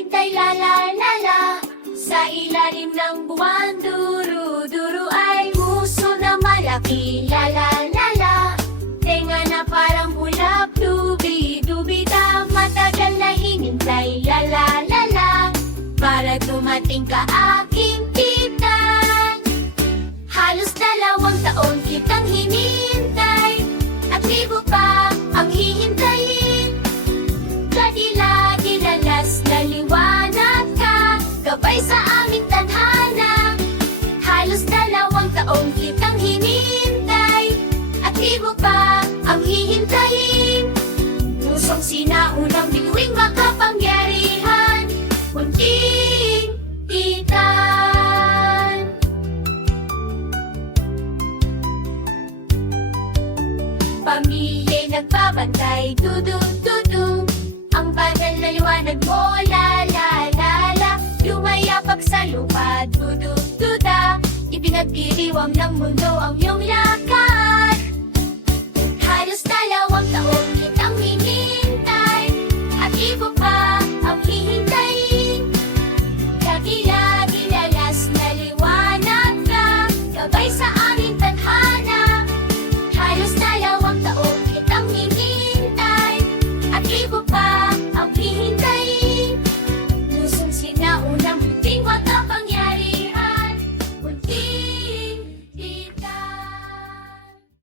naghihintay la la la la. Sa ilalim ng buwan, duru-duru ay puso na malaki la la la la. Tenga na parang ulap, dubi-dubita, matagal na hinintay la la la la. Para dumating ka aking titan. Halos 2 taon kitang hinintay, at libo pa ang hihintayin. Kadila-dila las na liwanag ka, gabay sa aming tadhana. Halos 2 taon kitang hinintay, at libo pa ang hihintayin. Pusong sinaunang bituing makapangyarihan, munting titan. Pamilya'y nagbabantay, dudu-dudu. Ang banal na liwanag mo, la-la-la-la. Lumayapak sa lupa, dudu-duda. Ipinagdiriwang ng mundo ang